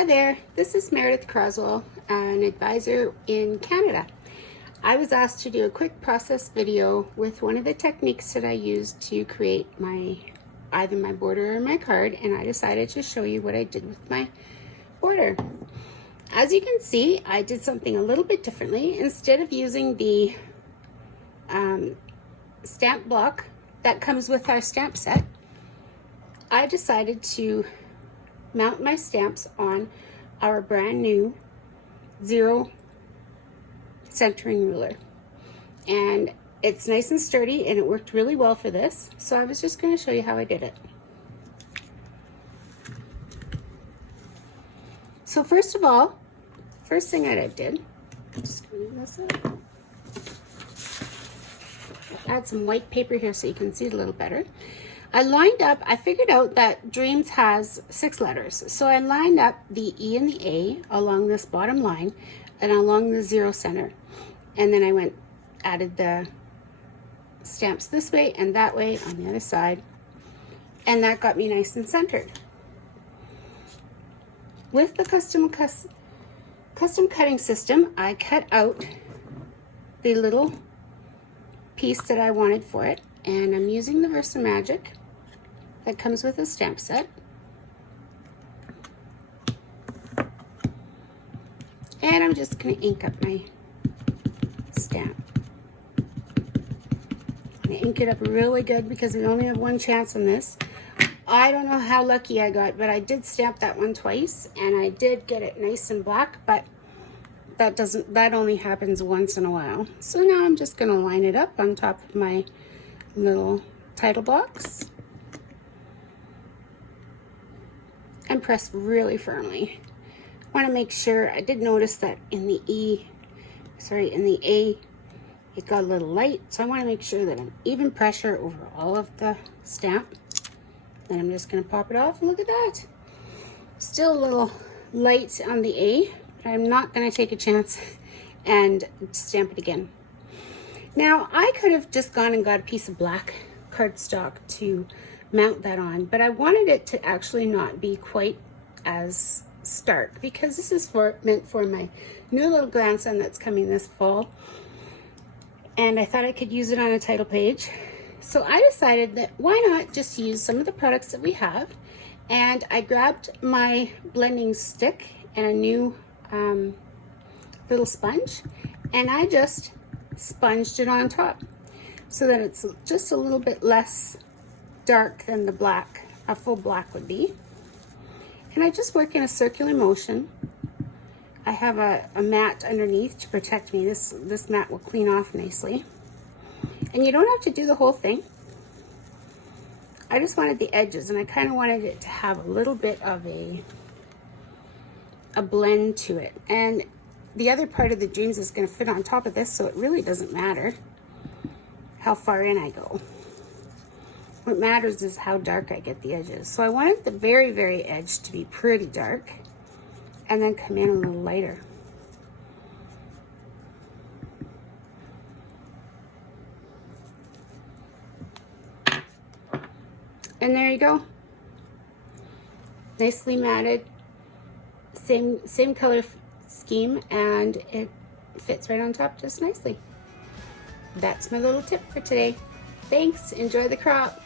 Hi there, this is Meredith Croswell, an advisor in Canada. I was asked to do a quick process video with one of the techniques that I use to create either my border or my card, and I decided to show you what I did with my border. As you can see, I did something a little bit differently. Instead of using the stamp block that comes with our stamp set, I decided to mount my stamps on our brand new 0 centering ruler, and it's nice and sturdy and it worked really well for this, so I was just going to show you how I did it. So first of all, first thing that I did, just going to mess it up. Add some white paper here so you can see it a little better. I figured out that Dreams has 6 letters. So I lined up the E and the A along this bottom line and along the 0 center. And then I added the stamps this way and that way on the other side. And that got me nice and centered. With the custom cutting system, I cut out the little piece that I wanted for it. And I'm using the VersaMagic that comes with a stamp set. And I'm just going to ink up my stamp. I'm going to ink it up really good because we only have one chance on this. I don't know how lucky I got, but I did stamp that one twice and I did get it nice and black, but that only happens once in a while. So now I'm just going to line it up on top of my little title box and press really firmly. I want to make sure. I did notice that in the A, it got a little light, so I want to make sure that I'm even pressure over all of the stamp. Then I'm just going to pop it off, and look at that. Still a little light on the A, but I'm not going to take a chance and stamp it again. Now, I could have just gone and got a piece of black cardstock to mount that on, but I wanted it to actually not be quite as stark because this is meant for my new little grandson that's coming this fall, and I thought I could use it on a title page. So I decided that why not just use some of the products that we have, and I grabbed my blending stick and a new little sponge, and I just sponged it on top so that it's just a little bit less dark than the black, a full black would be. And I just work in a circular motion. I have a mat underneath to protect me. This mat will clean off nicely. And you don't have to do the whole thing. I just wanted the edges, and I kind of wanted it to have a little bit of a blend to it. And the other part of the Dreams is going to fit on top of this, so it really doesn't matter how far in I go. What matters is how dark I get the edges. So I wanted the very, very edge to be pretty dark and then come in a little lighter. And there you go. Nicely matted. Same color scheme, and it fits right on top just nicely. That's my little tip for today. Thanks. Enjoy the crop.